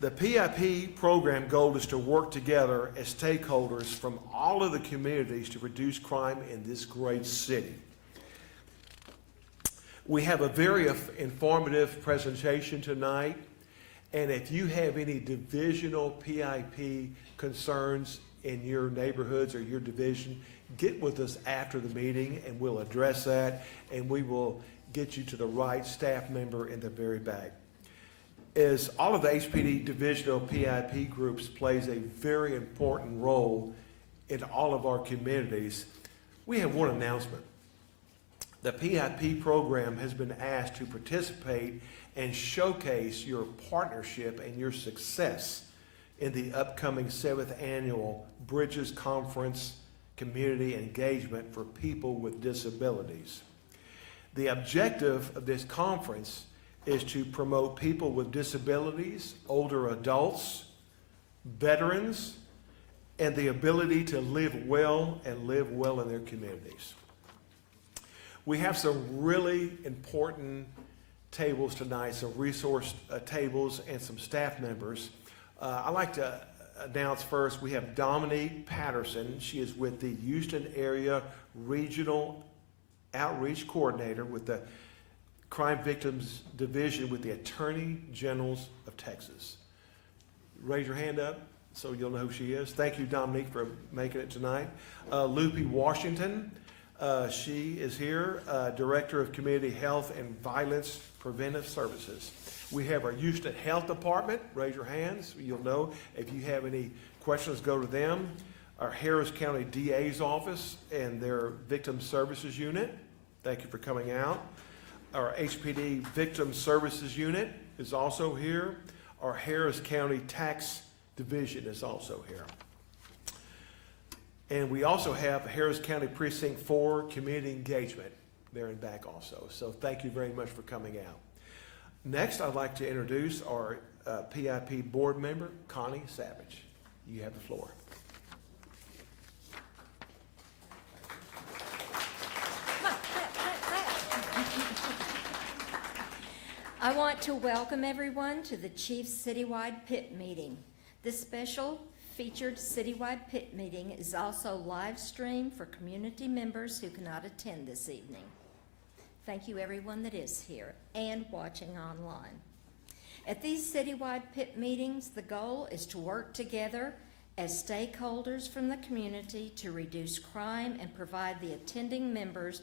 The PIP program goal is to work together as stakeholders from all of the communities to reduce crime in this great city. We have a very informative presentation tonight, and if you have any divisional PIP concerns in your neighborhoods or your division, get with us after the meeting and we'll address that, and we will get you to the right staff member in the very back. As all of the HPD divisional PIP groups plays a very important role in all of our communities, we have one announcement. The PIP program has been asked to participate and showcase your partnership and your success in the upcoming 7th Annual Bridges Conference Community Engagement for People with Disabilities. The objective of this conference is to promote people with disabilities, older adults, veterans, and the ability to live well and live well in their communities. We have some really important tables tonight, some resource tables and some staff members. I'd like to announce first, we have Dominique Patterson. She is with the Houston Area Regional Outreach Coordinator with the Crime Victims Division with the Attorney Generals of Texas. Raise your hand up so you'll know who she is. Thank you, Dominique, for making it tonight. Lupe Washington, she is here, Director of Community Health and Violence Preventive Services. We have our Houston Health Department. Raise your hands. You'll know if you have any questions, go to them. Our Harris County DA's office and their Victim Services Unit. Thank you for coming out. Our HPD Victim Services Unit is also here. Our Harris County Tax Division is also here. And we also have Harris County Precinct 4 Community Engagement there in back also. So thank you very much for coming out. Next, I'd like to introduce our PIP board member, Connie Savage. You have the floor. I want to welcome everyone to the Chiefs Citywide PIP meeting. This special featured citywide PIP meeting is also live streamed for community members who cannot attend this evening. Thank you everyone that is here and watching online. At these citywide PIP meetings, the goal is to work together as stakeholders from the community to reduce crime and provide the attending members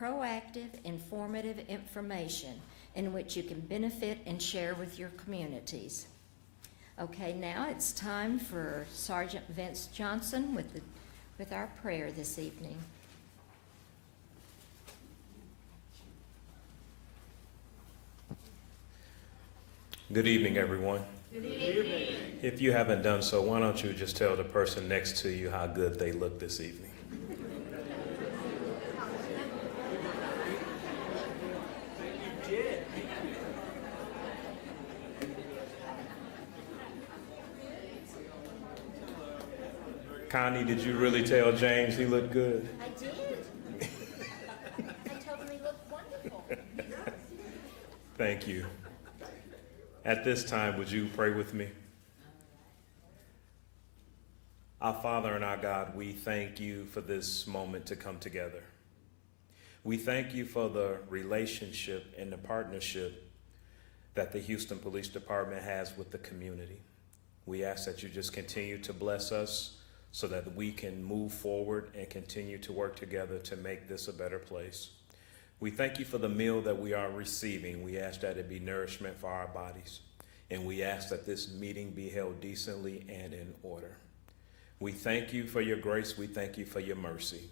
proactive, informative information in which you can benefit and share with your communities. Okay, now it's time for Sergeant Vince Johnson with our prayer this evening. Good evening, everyone. Good evening. If you haven't done so, why don't you just tell the person next to you how good they look this evening? Connie, did you really tell James he looked good? I did. I told him he looked wonderful. Thank you. At this time, would you pray with me? Our Father and our God, we thank you for this moment to come together. We thank you for the relationship and the partnership that the Houston Police Department has with the community. We ask that you just continue to bless us so that we can move forward and continue to work together to make this a better place. We thank you for the meal that we are receiving. We ask that it be nourishment for our bodies. And we ask that this meeting be held decently and in order. We thank you for your grace. We thank you for your mercy.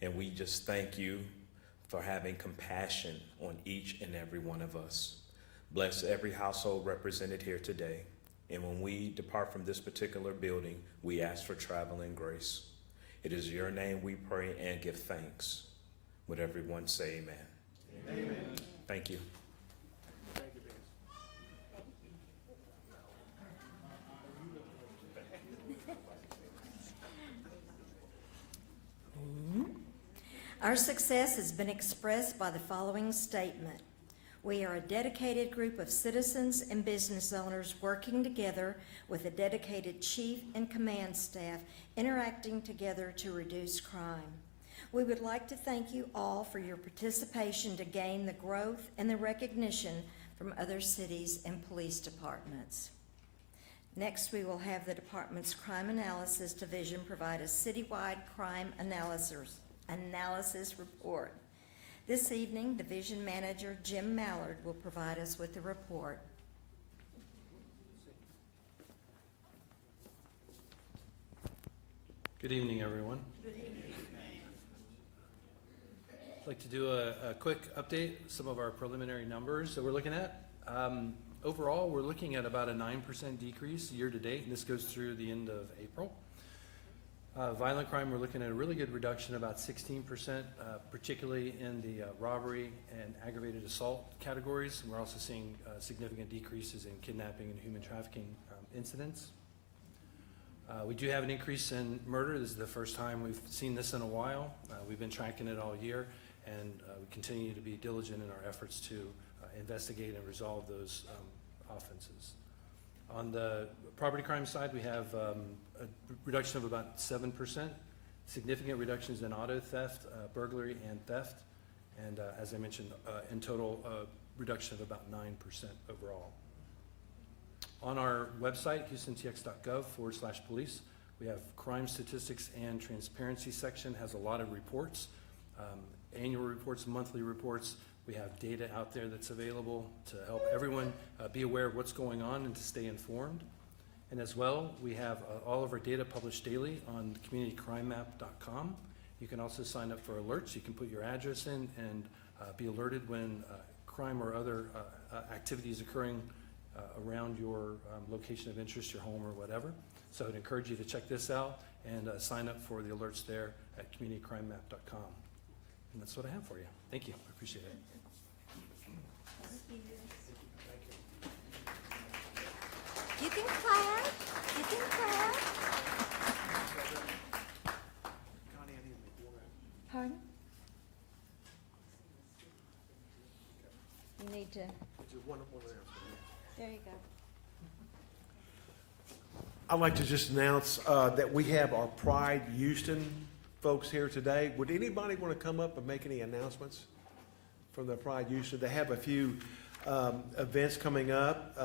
And we just thank you for having compassion on each and every one of us. Bless every household represented here today. And when we depart from this particular building, we ask for traveling grace. It is your name we pray and give thanks. Would everyone say amen? Amen. Thank you. Thank you, Vince. Our success has been expressed by the following statement. We are a dedicated group of citizens and business owners working together with a dedicated chief and command staff interacting together to reduce crime. We would like to thank you all for your participation to gain the growth and the recognition from other cities and police departments. Next, we will have the department's Crime Analysis Division provide a citywide crime analysis report. This evening, Division Manager Jim Mallard will provide us with the report. Good evening, everyone. I'd like to do a quick update, some of our preliminary numbers that we're looking at. Overall, we're looking at about a 9% decrease year to date, and this goes through the end of April. Violent crime, we're looking at a really good reduction, about 16%, particularly in the robbery and aggravated assault categories. And we're also seeing significant decreases in kidnapping and human trafficking incidents. We do have an increase in murder. This is the first time we've seen this in a while. We've been tracking it all year, and we continue to be diligent in our efforts to investigate and resolve those offenses. On the property crime side, we have a reduction of about 7%, significant reductions in auto theft, burglary, and theft, and as I mentioned, in total, reduction of about 9% overall. On our website, HoustonTX.gov/police, we have crime statistics and transparency section, has a lot of reports, annual reports, monthly reports. We have data out there that's available to help everyone be aware of what's going on and to stay informed. And as well, we have all of our data published daily on communitycrimemap.com. You can also sign up for alerts. You can put your address in and be alerted when crime or other activities occurring around your location of interest, your home or whatever. So I'd encourage you to check this out and sign up for the alerts there at communitycrimemap.com. And that's what I have for you. Thank you. I appreciate it. You can clap. You can clap. Pardon? You need to. There you go. I'd like to just announce that we have our Pride Houston folks here today. Would anybody want to come up and make any announcements from the Pride Houston? They have a few events coming up.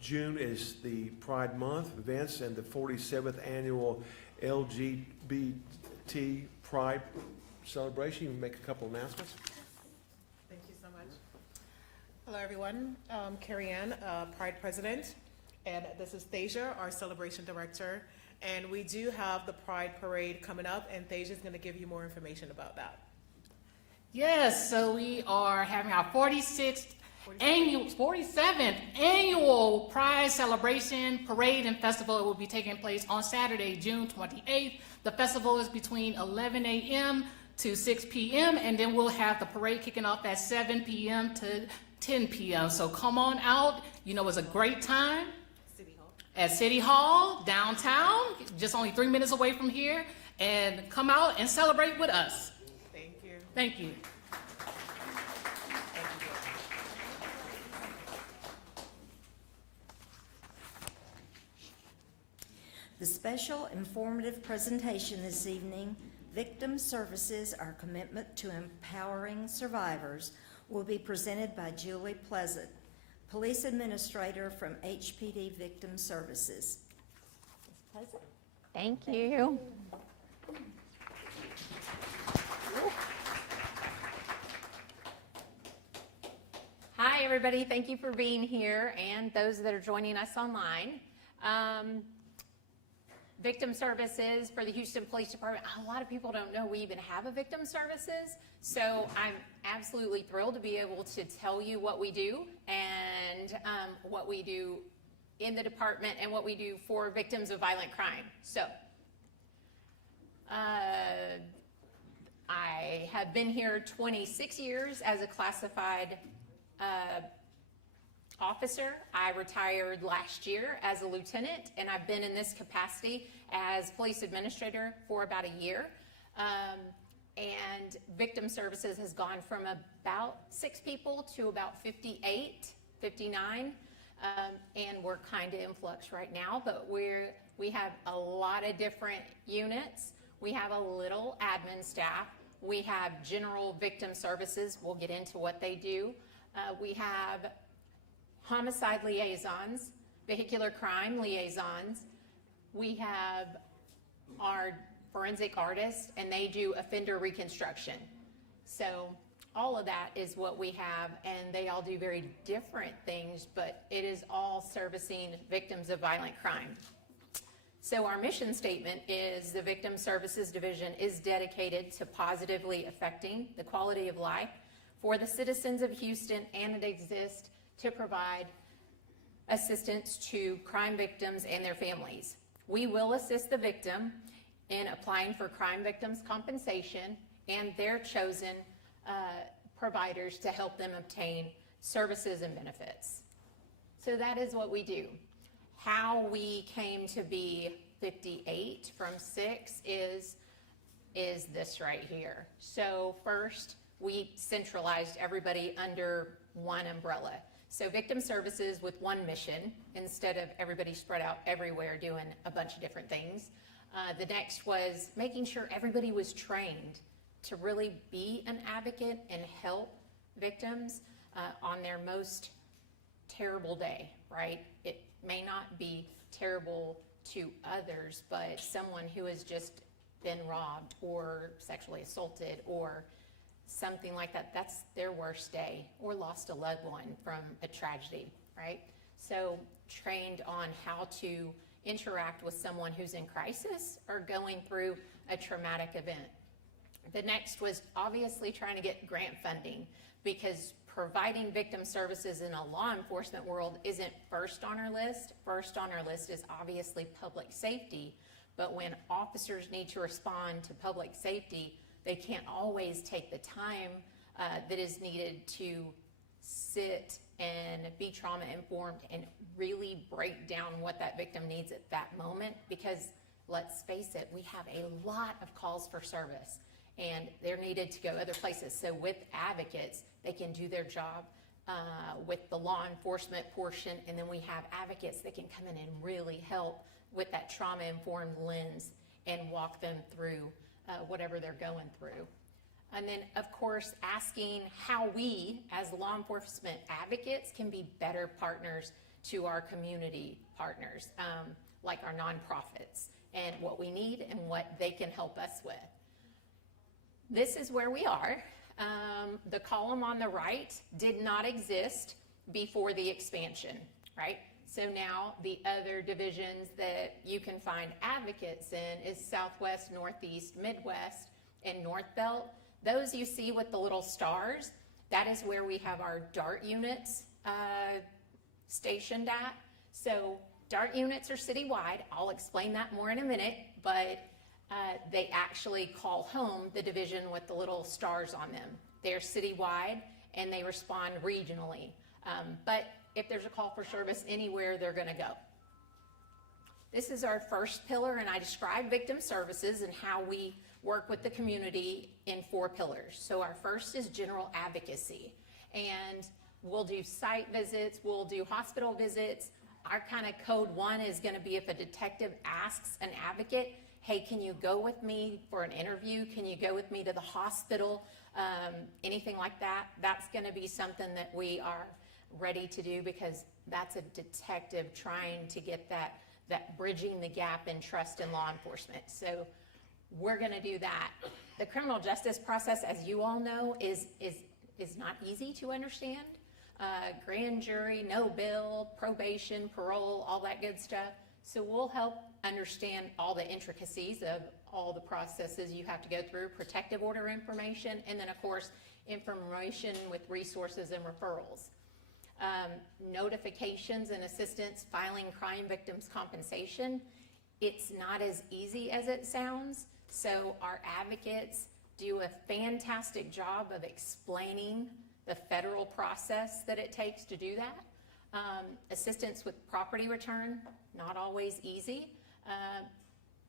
June is the Pride Month events and the 47th annual LGBT Pride celebration. You can make a couple announcements. Thank you so much. Hello, everyone. Carrie Ann, Pride President, and this is Thasia, our Celebration Director. And we do have the Pride Parade coming up, and Thasia is going to give you more information about that. Yes, so we are having our 47th annual Pride Celebration Parade and Festival. It will be taking place on Saturday, June 28th. The festival is between 11 a.m. to 6 p.m. and then we'll have the parade kicking off at 7 p.m. to 10 p.m. So come on out. You know, it's a great time. City Hall. At City Hall, downtown, just only 3 minutes away from here. And come out and celebrate with us. Thank you. Thank you. The special informative presentation this evening, Victim Services, Our Commitment to Empowering Survivors, will be presented by Julie Pleasant, Police Administrator from HPD Victim Services. Ms. Pleasant? Thank you. Hi, everybody. Thank you for being here and those that are joining us online. Victim Services for the Houston Police Department. A lot of people don't know we even have a Victim Services, so I'm absolutely thrilled to be able to tell you what we do and what we do in the department and what we do for victims of violent crime. So, I have been here 26 years as a classified officer. I retired last year as a lieutenant, and I've been in this capacity as police administrator for about a year. And victim services has gone from about 6 people to about 58, 59. And we're kind of in flux right now, but we have a lot of different units. We have a little admin staff. We have general victim services. We'll get into what they do. We have homicide liaisons, vehicular crime liaisons. We have our forensic artists, and they do offender reconstruction. So all of that is what we have, and they all do very different things, but it is all servicing victims of violent crime. So our mission statement is the Victim Services Division is dedicated to positively affecting the quality of life for the citizens of Houston, and it exists to provide assistance to crime victims and their families. We will assist the victim in applying for crime victims compensation and their chosen providers to help them obtain services and benefits. So that is what we do. How we came to be 58 from 6 is this right here. So first, we centralized everybody under one umbrella. So victim services with one mission instead of everybody spread out everywhere doing a bunch of different things. The next was making sure everybody was trained to really be an advocate and help victims on their most terrible day, right? It may not be terrible to others, but someone who has just been robbed or sexually assaulted or something like that, that's their worst day, or lost a loved one from a tragedy, right? So trained on how to interact with someone who's in crisis or going through a traumatic event. The next was obviously trying to get grant funding, because providing victim services in a law enforcement world isn't first on our list. First on our list is obviously public safety, but when officers need to respond to public safety, they can't always take the time that is needed to sit and be trauma informed and really break down what that victim needs at that moment, because let's face it, we have a lot of calls for service and they're needed to go other places. So with advocates, they can do their job with the law enforcement portion, and then we have advocates that can come in and really help with that trauma-informed lens and walk them through whatever they're going through. And then, of course, asking how we, as law enforcement advocates, can be better partners to our community partners, like our nonprofits, and what we need and what they can help us with. This is where we are. The column on the right did not exist before the expansion, right? So now the other divisions that you can find advocates in is Southwest, Northeast, Midwest, and North Belt. Those you see with the little stars, that is where we have our DART units stationed at. So DART units are citywide. I'll explain that more in a minute, but they actually call home the division with the little stars on them. They're citywide and they respond regionally. But if there's a call for service anywhere, they're gonna go. This is our first pillar, and I describe victim services and how we work with the community in 4 pillars. So our first is general advocacy, and we'll do site visits, we'll do hospital visits. Our kind of code 1 is gonna be if a detective asks an advocate, hey, can you go with me for an interview? Can you go with me to the hospital? Anything like that, that's gonna be something that we are ready to do, because that's a detective trying to get that bridging the gap in trust in law enforcement. So we're gonna do that. The criminal justice process, as you all know, is not easy to understand. Grand jury, no bill, probation, parole, all that good stuff. So we'll help understand all the intricacies of all the processes you have to go through, protective order information, and then of course, information with resources and referrals. Notifications and assistance filing crime victims compensation. It's not as easy as it sounds. So our advocates do a fantastic job of explaining the federal process that it takes to do that. Assistance with property return, not always easy.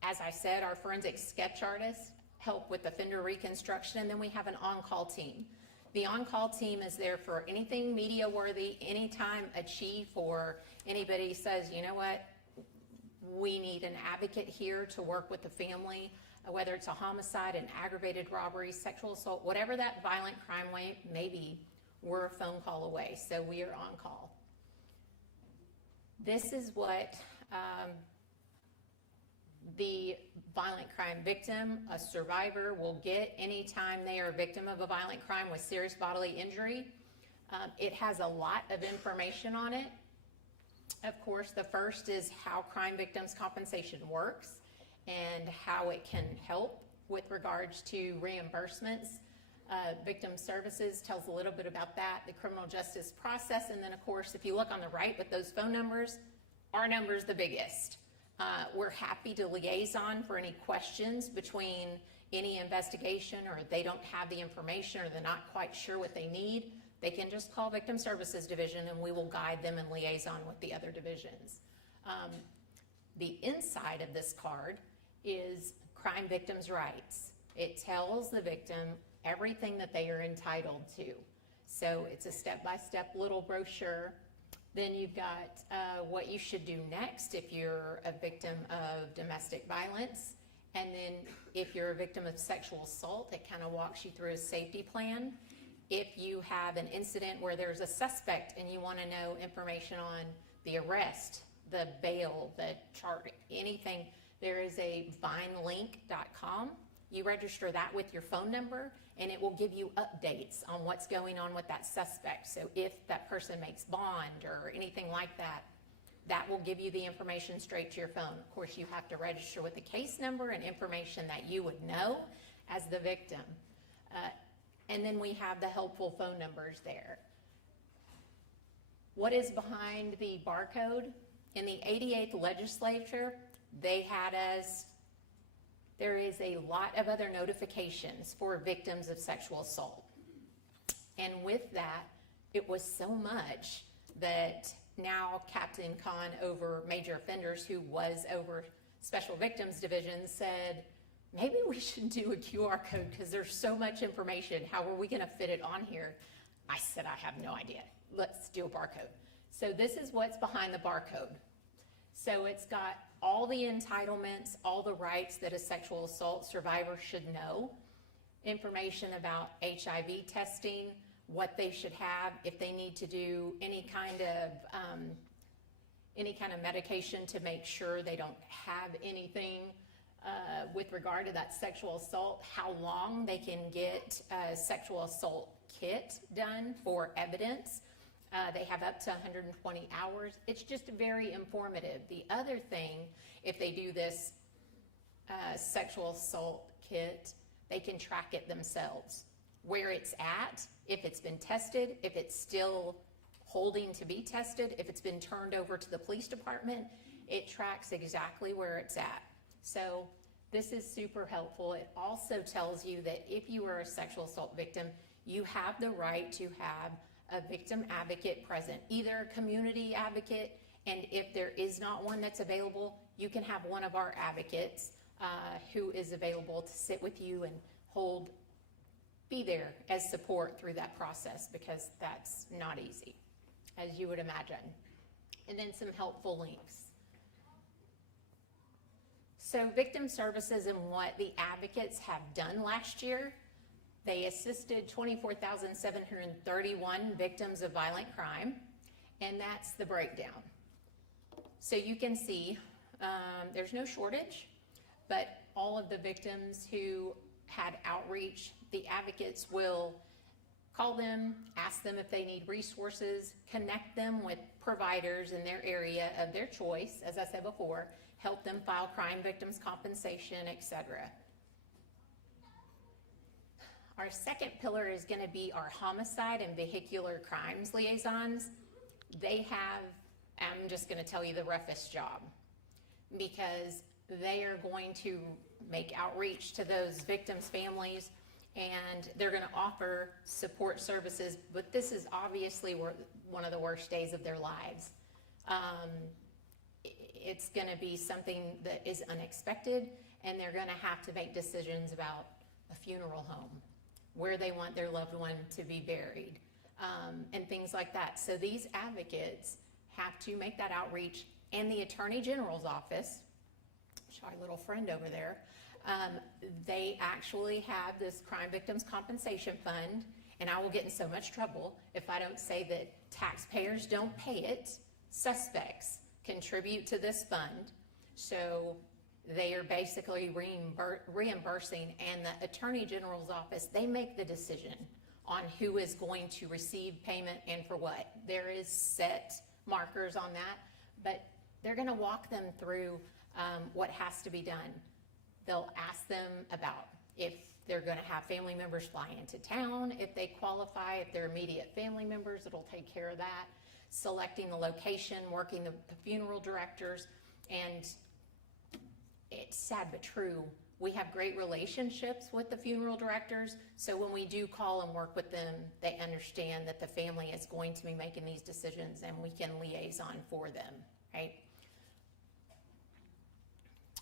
As I said, our forensic sketch artists help with offender reconstruction, and then we have an on-call team. The on-call team is there for anything media-worthy, anytime a chief or anybody says, you know what, we need an advocate here to work with the family, whether it's a homicide, an aggravated robbery, sexual assault, whatever that violent crime may be, we're a phone call away, so we are on call. This is what the violent crime victim, a survivor, will get anytime they are a victim of a violent crime with serious bodily injury. It has a lot of information on it. Of course, the first is how crime victims compensation works and how it can help with regards to reimbursements. Victim Services tells a little bit about that, the criminal justice process, and then of course, if you look on the right with those phone numbers, our number's the biggest. We're happy to liaison for any questions between any investigation, or if they don't have the information or they're not quite sure what they need, they can just call Victim Services Division and we will guide them and liaison with the other divisions. The inside of this card is crime victims' rights. It tells the victim everything that they are entitled to. So it's a step-by-step little brochure. Then you've got what you should do next if you're a victim of domestic violence. And then if you're a victim of sexual assault, it kind of walks you through a safety plan. If you have an incident where there's a suspect and you want to know information on the arrest, the bail, the chart, anything, there is a vinelink.com. You register that with your phone number and it will give you updates on what's going on with that suspect. So if that person makes bond or anything like that, that will give you the information straight to your phone. Of course, you have to register with the case number and information that you would know as the victim. And then we have the helpful phone numbers there. What is behind the barcode? In the 88th legislature, they had us, there is a lot of other notifications for victims of sexual assault. And with that, it was so much that now Captain Khan over major offenders, who was over special victims division, said, maybe we should do a QR code because there's so much information. How are we gonna fit it on here? I said, I have no idea. Let's do a barcode. So this is what's behind the barcode. So it's got all the entitlements, all the rights that a sexual assault survivor should know, information about HIV testing, what they should have, if they need to do any kind of medication to make sure they don't have anything with regard to that sexual assault, how long they can get a sexual assault kit done for evidence. They have up to 120 hours. It's just very informative. The other thing, if they do this sexual assault kit, they can track it themselves. Where it's at, if it's been tested, if it's still holding to be tested, if it's been turned over to the police department, it tracks exactly where it's at. So this is super helpful. It also tells you that if you are a sexual assault victim, you have the right to have a victim advocate present, either a community advocate, and if there is not one that's available, you can have one of our advocates who is available to sit with you and be there as support through that process, because that's not easy, as you would imagine. And then some helpful links. So Victim Services and what the advocates have done last year, they assisted 24,731 victims of violent crime, and that's the breakdown. So you can see there's no shortage, but all of the victims who had outreach, the advocates will call them, ask them if they need resources, connect them with providers in their area of their choice, as I said before, help them file crime victims compensation, etc. Our second pillar is going to be our homicide and vehicular crimes liaisons. They have, I'm just going to tell you, the roughest job, because they are going to make outreach to those victims' families, and they're going to offer support services, but this is obviously one of the worst days of their lives. it's gonna be something that is unexpected, and they're gonna have to make decisions about a funeral home, where they want their loved one to be buried, and things like that. So these advocates have to make that outreach, and the Attorney General's office, our little friend over there, they actually have this Crime Victims Compensation Fund, and I will get in so much trouble if I don't say that taxpayers don't pay it. Suspects contribute to this fund, so they are basically reimbursing, and the Attorney General's office, they make the decision on who is going to receive payment and for what. There is set markers on that, but they're gonna walk them through what has to be done. They'll ask them about if they're gonna have family members fly into town, if they qualify, if they're immediate family members, it'll take care of that. Selecting the location, working the funeral directors, and it's sad but true. We have great relationships with the funeral directors, so when we do call and work with them, they understand that the family is going to be making these decisions, and we can liaison for them, right?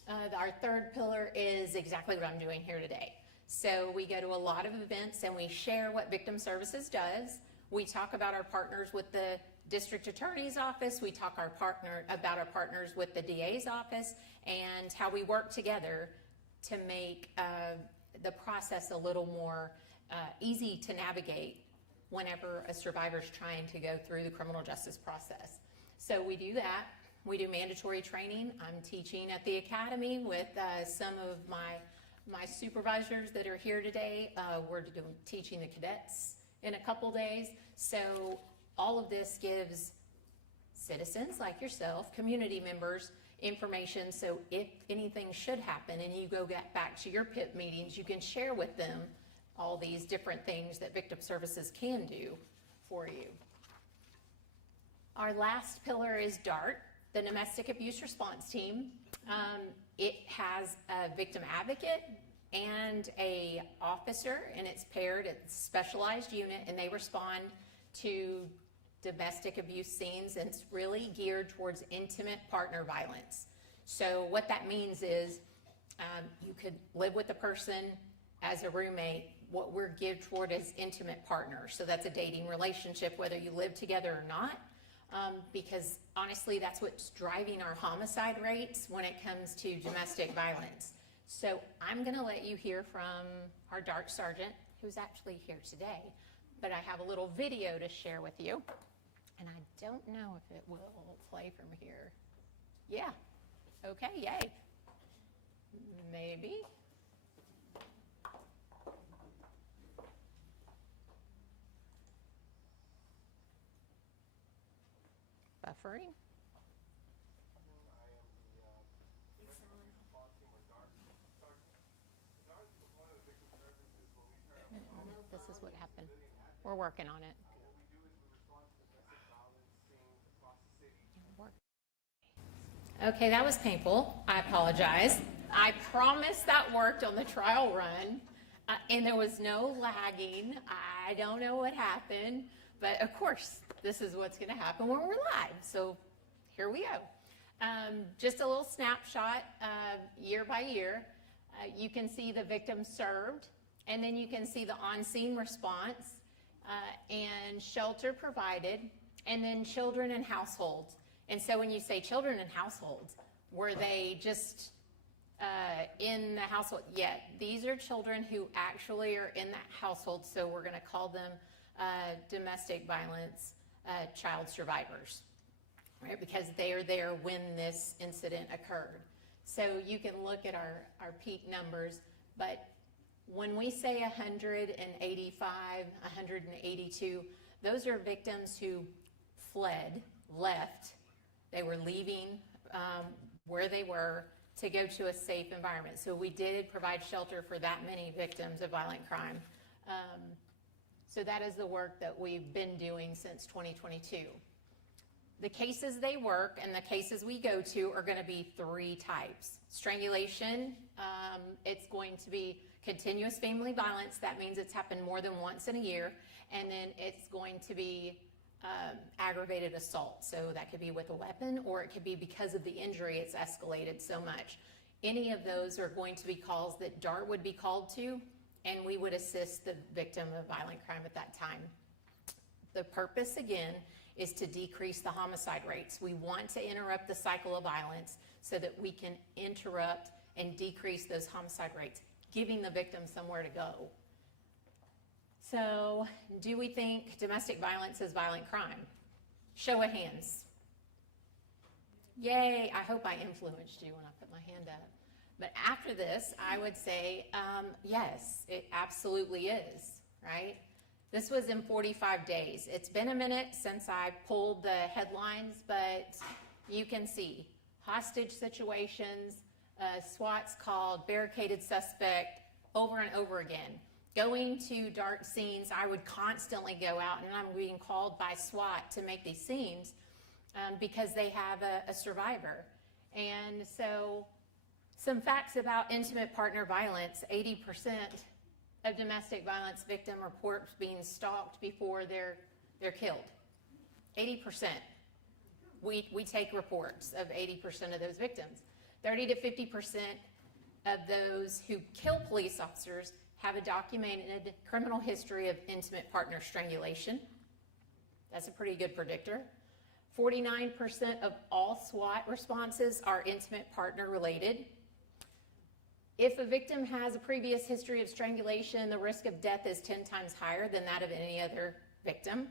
Our third pillar is exactly what I'm doing here today. So we go to a lot of events and we share what Victim Services does. We talk about our partners with the District Attorney's Office. We talk about our partners with the DA's office, and how we work together to make the process a little more easy to navigate whenever a survivor's trying to go through the criminal justice process. So we do that. We do mandatory training. I'm teaching at the academy with some of my supervisors that are here today. We're teaching the cadets in a couple days. So all of this gives citizens like yourself, community members, information, so if anything should happen and you go get back to your PIP meetings, you can share with them all these different things that Victim Services can do for you. Our last pillar is DART, the Domestic Abuse Response Team. It has a victim advocate and a officer, and it's paired, it's a specialized unit, and they respond to domestic abuse scenes, and it's really geared towards intimate partner violence. So what that means is you could live with a person as a roommate. What we're geared toward is intimate partners. So that's a dating relationship, whether you live together or not, because honestly, that's what's driving our homicide rates when it comes to domestic violence. So I'm gonna let you hear from our DART sergeant, who's actually here today, but I have a little video to share with you. And I don't know if it will play from here. Yeah. Okay, yay. Maybe. Buffering. This is what happened. We're working on it. Okay, that was painful. I apologize. I promise that worked on the trial run, and there was no lagging. I don't know what happened, but of course, this is what's going to happen when we're live. So here we go. Just a little snapshot year by year. You can see the victims served, and then you can see the on-scene response and shelter provided, and then children and households. And so when you say children and households, were they just in the household? Yeah, these are children who actually are in that household, so we're going to call them domestic violence child survivors, right? Because they are there when this incident occurred. So you can look at our peak numbers, but when we say 185, 182, those are victims who fled, left. They were leaving where they were to go to a safe environment. So we did provide shelter for that many victims of violent crime. So that is the work that we've been doing since 2022. The cases they work and the cases we go to are going to be three types. Strangulation, it's going to be continuous family violence. That means it's happened more than once in a year. And then it's going to be aggravated assault. So that could be with a weapon, or it could be because of the injury it's escalated so much. Any of those are going to be calls that DART would be called to, and we would assist the victim of violent crime at that time. The purpose, again, is to decrease the homicide rates. We want to interrupt the cycle of violence so that we can interrupt and decrease those homicide rates, giving the victim somewhere to go. So, do we think domestic violence is violent crime? Show of hands. Yay, I hope I influenced you when I put my hand up. But after this, I would say, yes, it absolutely is, right? This was in 45 days. It's been a minute since I pulled the headlines, but you can see hostage situations, SWAT's called, barricaded suspect, over and over again. Going to DART scenes, I would constantly go out, and I'm being called by SWAT to make these scenes because they have a survivor. And so, some facts about intimate partner violence: 80% of domestic violence victim reports being stalked before they're killed. 80%. We take reports of 80% of those victims. 30 to 50% of those who kill police officers have a documented criminal history of intimate partner strangulation. That's a pretty good predictor. 49% of all SWAT responses are intimate partner related. If a victim has a previous history of strangulation, the risk of death is 10 times higher than that of any other victim.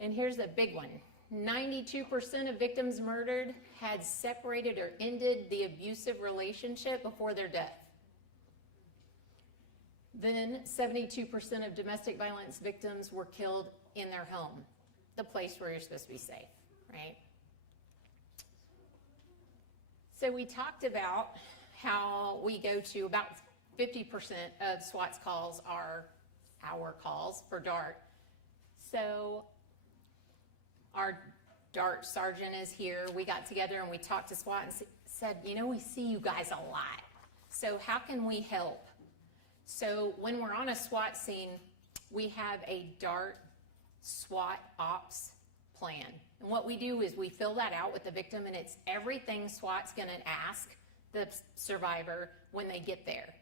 And here's a big one. 92% of victims murdered had separated or ended the abusive relationship before their death. Then 72% of domestic violence victims were killed in their home, the place where you're supposed to be safe, right? So we talked about how we go to about 50% of SWAT's calls are our calls for DART. So our DART sergeant is here. We got together and we talked to SWAT and said, you know, we see you guys a lot. So how can we help? So when we're on a SWAT scene, we have a DART SWAT ops plan. And what we do is we fill that out with the victim, and it's everything SWAT's gonna ask the survivor when they get there.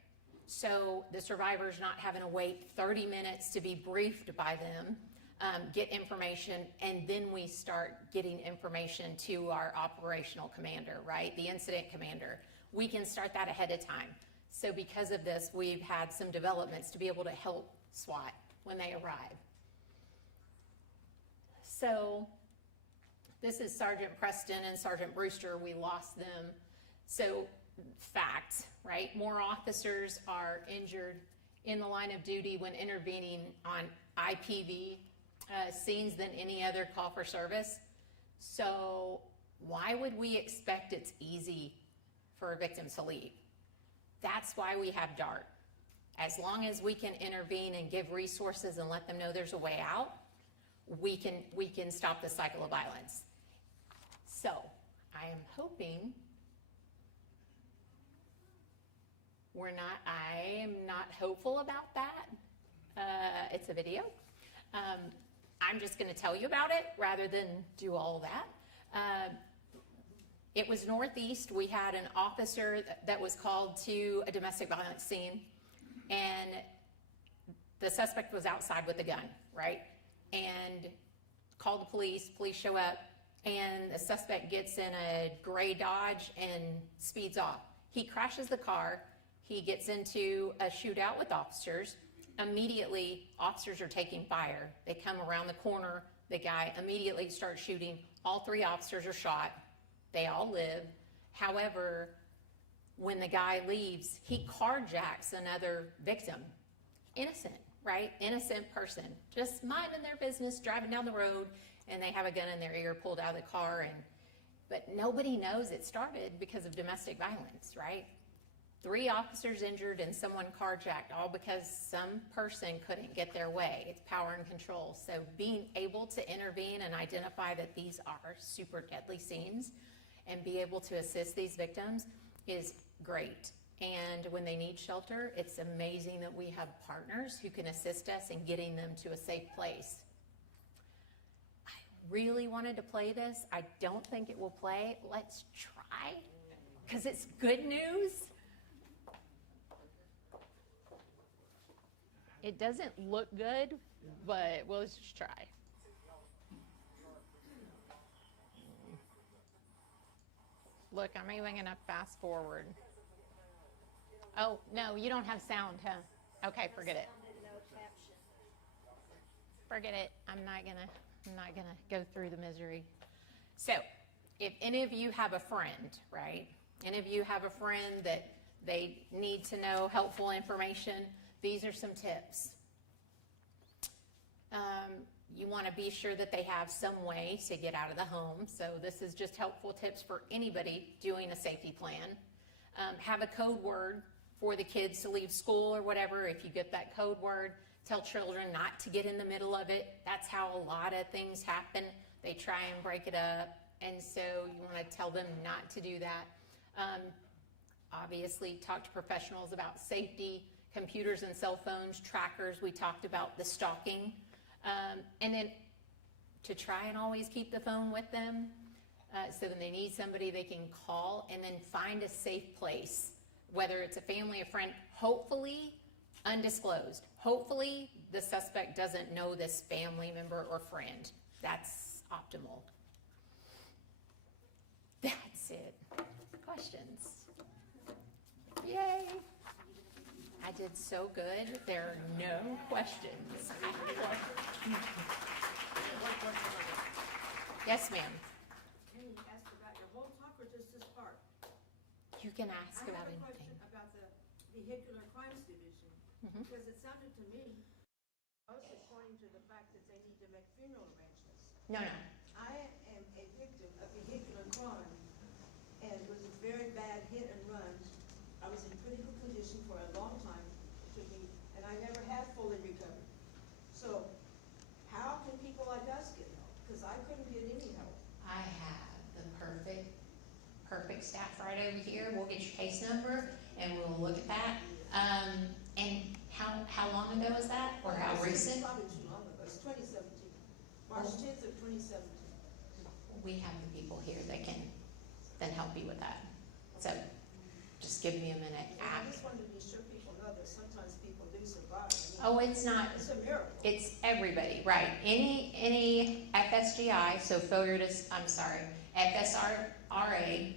So the survivor's not having to wait 30 minutes to be briefed by them, get information, and then we start getting information to our operational commander, right? The incident commander. We can start that ahead of time. So because of this, we've had some developments to be able to help SWAT when they arrive. So this is Sergeant Preston and Sergeant Brewster. We lost them. So fact, right? More officers are injured in the line of duty when intervening on IPV scenes than any other call for service. So why would we expect it's easy for a victim to leave? That's why we have DART. As long as we can intervene and give resources and let them know there's a way out, we can stop the cycle of violence. So I am hoping I am not hopeful about that. It's a video. I'm just gonna tell you about it rather than do all that. It was Northeast. We had an officer that was called to a domestic violence scene, and the suspect was outside with a gun, right? And called the police show up, and the suspect gets in a gray Dodge and speeds off. He crashes the car. He gets into a shootout with officers. Immediately, officers are taking fire. They come around the corner. The guy immediately starts shooting. All 3 officers are shot. They all live. However, when the guy leaves, he carjacks another victim. Innocent, right? Innocent person. Just minding their business, driving down the road, and they have a gun in their ear pulled out of the car. But nobody knows it started because of domestic violence, right? 3 officers injured and someone carjacked, all because some person couldn't get their way. It's power and control. So being able to intervene and identify that these are super deadly scenes and be able to assist these victims is great. And when they need shelter, it's amazing that we have partners who can assist us in getting them to a safe place. really wanted to play this. I don't think it will play. Let's try, because it's good news. It doesn't look good, but we'll just try. Look, I'm even gonna fast forward. Oh, no, you don't have sound, huh? Okay, forget it. Forget it. I'm not gonna go through the misery. So, if any of you have a friend, right? Any of you have a friend that they need to know helpful information, these are some tips. You want to be sure that they have some way to get out of the home. So this is just helpful tips for anybody doing a safety plan. Have a code word for the kids to leave school or whatever. If you get that code word, tell children not to get in the middle of it. That's how a lot of things happen. They try and break it up. And so you want to tell them not to do that. Obviously, talk to professionals about safety, computers and cell phones, trackers. We talked about the stalking. And then to try and always keep the phone with them, so when they need somebody they can call, and then find a safe place, whether it's a family or friend, hopefully undisclosed. Hopefully the suspect doesn't know this family member or friend. That's optimal. That's it. Questions? Yay. I did so good. There are no questions. Yes, ma'am. Can you ask about your whole talk or just this part? You can ask about I have a anything. question about the Vehicular Crimes Division, because it sounded to me, mostly pointing to the fact that they need to make funeral arrangements. No, no. I am a victim of vehicular crime, and it was a very bad hit and run. I was in critical condition for a long time, it took me, and I never have fully recovered. So, how can people like us get help? Because I couldn't get any help. I have the perfect staff right over here. We'll get your case number and we'll look at that. And how long ago was that, or how recent? Probably too long ago, it's 2017, March 10th of 2017. We have the people here that can then help you with that. So just give me a minute. And I just wanted to be sure people know that sometimes people do survive. Oh, it's not. It's a miracle. It's everybody, right? Any FSGI, so FSRA,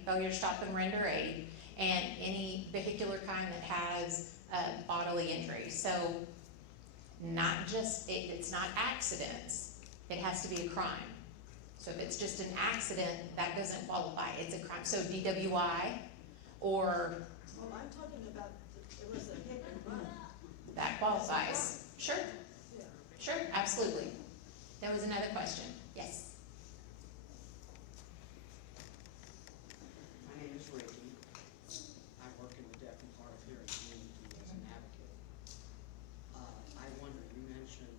failure to stop and render aid, and any vehicular kind that has bodily injury. So not just, it's not accidents, it has to be a crime. So if it's just an accident, that doesn't qualify, it's a crime. So DWI, or Well, I'm talking about, it was a hit and run. that qualifies. Sure, Yeah. sure, absolutely. There was another question, yes. My name is Ricky. I work in the deaf and hard of hearing community as an advocate. I wonder, you mentioned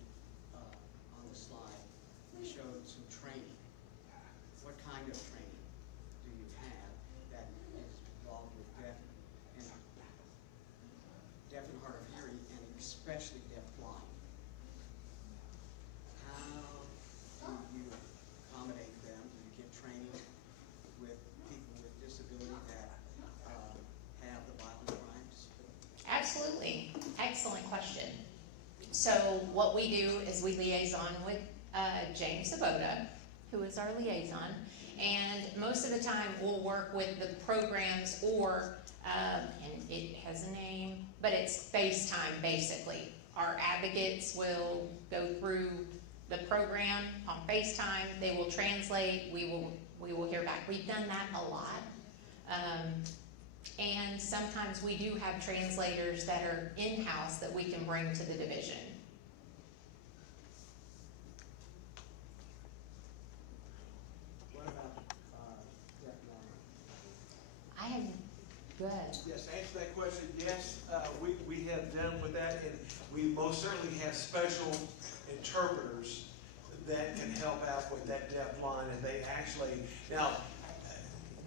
on the slide, you showed some training. What kind of training do you have that is involved with deaf and hard of hearing, and especially deaf blind? How do you accommodate them? Do you get training with people with disability that have the violent crimes? Absolutely, excellent question. So what we do is we liaison with James Sabota, who is our liaison, and most of the time we'll work with the programs or, and it has a name, but it's FaceTime basically. Our advocates will go through the program on FaceTime, they will translate, we will hear back. We've done that a lot. And sometimes we do have translators that are in-house that we can bring to the division. What about deaf blind? I have, go ahead. Yes, to answer that question, yes, we have done with that, and we most certainly have special interpreters that can help out with that deaf line, and they actually, now,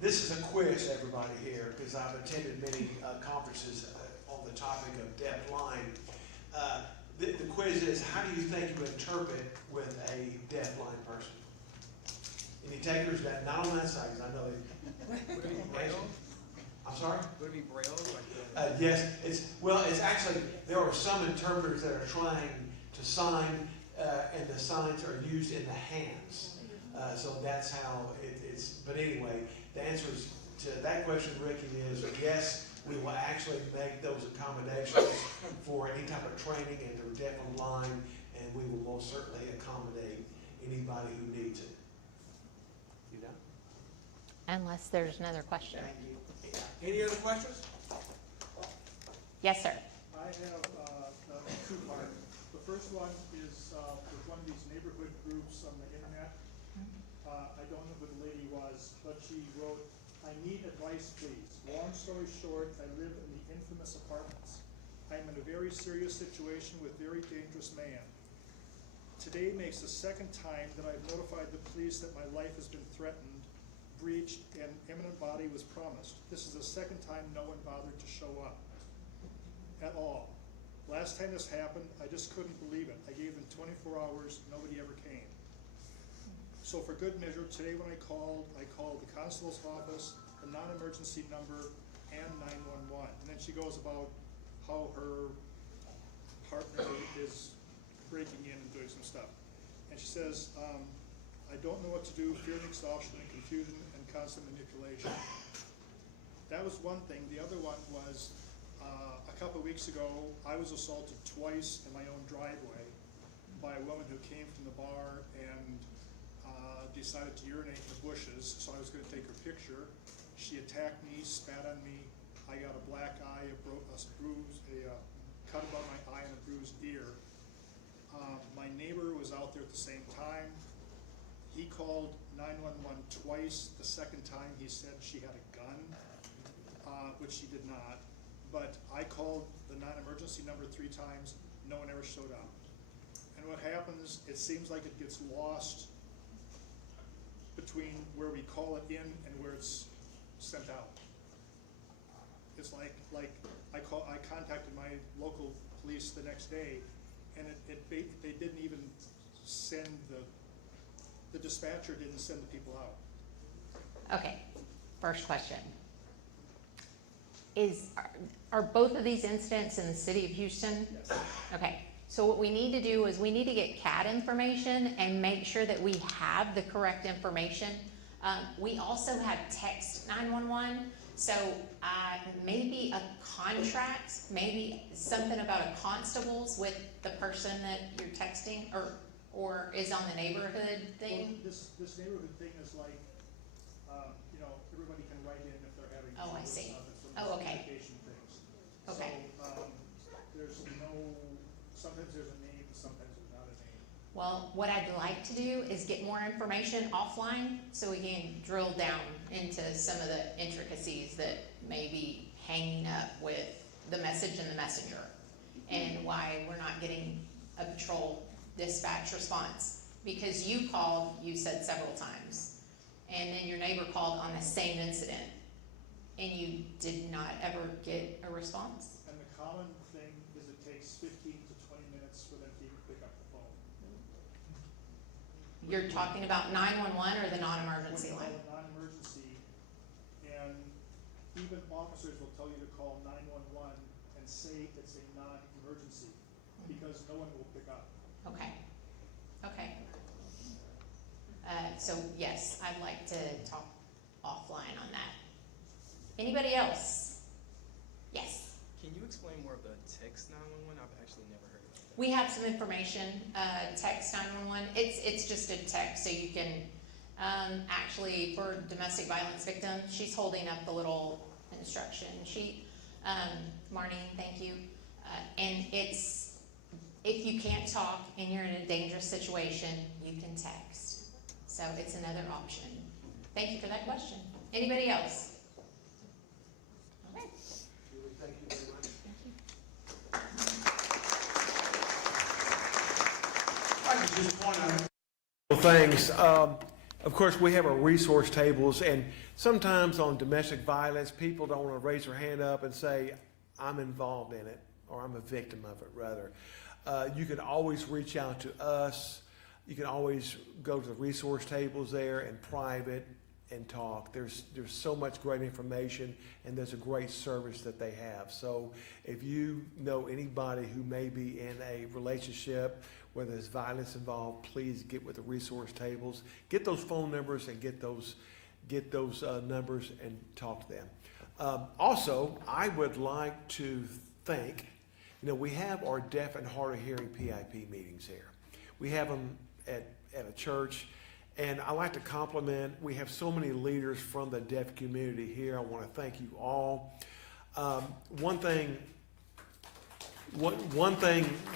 this is a quiz, everybody here, because I've attended many conferences on the topic of deaf line. The quiz is, how do you think you interpret with a deaf blind person? Any takers? That not on that side, 'cause I know they. Would it be Braille? I'm sorry? Would it be Braille? Yes, it's actually, there are some interpreters that are trying to sign, and the signs are used in the hands. So that's how it's, but anyway, the answer to that question, Ricky, is yes, we will actually make those accommodations for any type of training, and they're deaf and blind, and we will most certainly accommodate anybody who needs it. You know? Unless there's another question. Any other questions? Yes, sir. I have two parts. The first one is with one of these neighborhood groups on the internet. I don't know who the lady was, but she wrote, "I need advice, please. Long story short, I live in the infamous apartments. I am in a very serious situation with very dangerous man. Today makes the second time that I've notified the police that my life has been threatened, breached, and eminent body was promised. This is the second time no one bothered to show up at all. Last time this happened, I just couldn't believe it. I gave them 24 hours, nobody ever came. So for good measure, today when I called the constable's office, the non-emergency number, and 911. And then she goes about how her partner is breaking in and doing some stuff. And she says, I don't know what to do, fear and exhaustion and confusion and constant manipulation. That was one thing. The other one was, a couple of weeks ago, I was assaulted twice in my own driveway by a woman who came from the bar and decided to urinate in the bushes, so I was going to take her picture. She attacked me, spat on me. I got a black eye, a cut above my eye, and a bruised ear. My neighbor was out there at the same time. He called 911 twice. The second time he said she had a gun, which she did not. But I called the non-emergency number 3 times. No one ever showed up. And what happens, it seems like it gets lost between where we call it in and where it's sent out. It's like I contacted my local police the next day, and they didn't even send the dispatcher didn't send the people out. Okay, first question. Are both of these incidents in the city of Houston? Yes. Okay, so what we need to do is we need to get CAD information and make sure that we have the correct information. We also have text 911, so maybe a contract, maybe something about a constable's with the person that you're texting, or is on the neighborhood thing. Well, this neighborhood thing is like, everybody can write in if they're having. Oh, I see. Some Oh, okay. communication things. Okay. So, sometimes there's a name, sometimes there's not a name. Well, what I'd like to do is get more information offline so we can drill down into some of the intricacies that may be hanging up with the message and the messenger, and why we're not getting a patrol dispatch response. Because you called, you said several times, and then your neighbor called on the same incident, and you did not ever get a response. And the common thing is it takes 15 to 20 minutes for them to even pick up the phone. You're talking about 911 or the non-emergency When line? you call a non-emergency, and even officers will tell you to call 911 and say it's a non-emergency, because no one will pick up. Okay, okay. So yes, I'd like to talk offline on that. Anybody else? Yes, Can you explain more of the text 911? I've actually never heard of that. we have some information, text 911. It's just a text, so you can, actually, for domestic violence victims, she's holding up the little instruction sheet. Marnie, thank you. And it's, if you can't talk and you're in a dangerous situation, you can text. So it's another option. Thank you for that question. Anybody else? Okay. Julie, thank you very much. I can just point out things. Of course, we have our resource tables, and sometimes on domestic violence, people don't want to raise their hand up and say, I'm involved in it, or I'm a victim of it, rather. You can always reach out to us. you can always go to the resource tables there and private and talk. There's so much great information, and there's a great service that they have. So if you know anybody who may be in a relationship where there's violence involved, please get with the resource tables. Get those phone numbers and get those numbers and talk to them. Also, I would like to thank, we have our deaf and hard of hearing PIP meetings here. We have them at a church. And I like to compliment, we have so many leaders from the deaf community here. I want to thank you all. One thing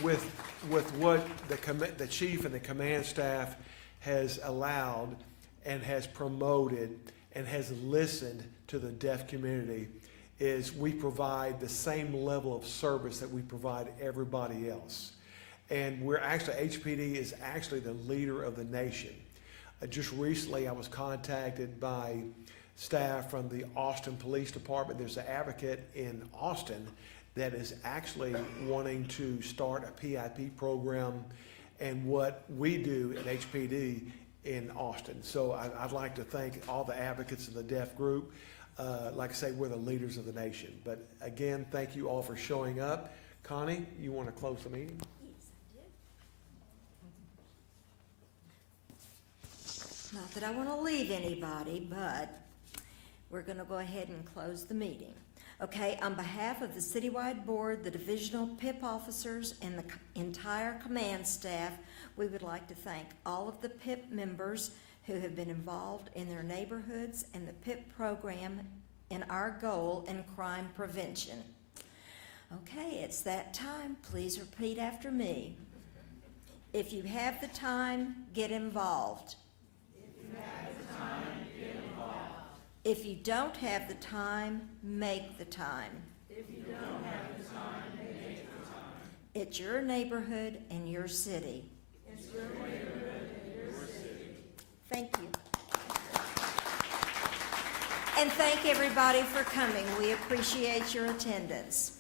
with what the chief and the command staff has allowed and has promoted and has listened to the deaf community is we provide the same level of service that we provide everybody else. And we're actually, HPD is actually the leader of the nation. Just recently, I was contacted by staff from the Austin Police Department. There's an advocate in Austin that is actually wanting to start a PIP program and what we do at HPD in Austin. So I'd like to thank all the advocates in the deaf group. Like I say, we're the leaders of the nation. But again, thank you all for showing up. Connie, you want to close the meeting? Not that I want to leave anybody, but we're going to go ahead and close the meeting. Okay, on behalf of the citywide board, the divisional PIP officers, and the entire command staff, we would like to thank all of the PIP members who have been involved in their neighborhoods and the PIP program and our goal in crime prevention. Okay, it's that time. Please repeat after me. If you have the time, get involved. If you don't have the time, make the time. If you don't have the time, make the time. It's your neighborhood and your city. It's your neighborhood and your city. Thank you. And thank everybody for coming. We appreciate your attendance.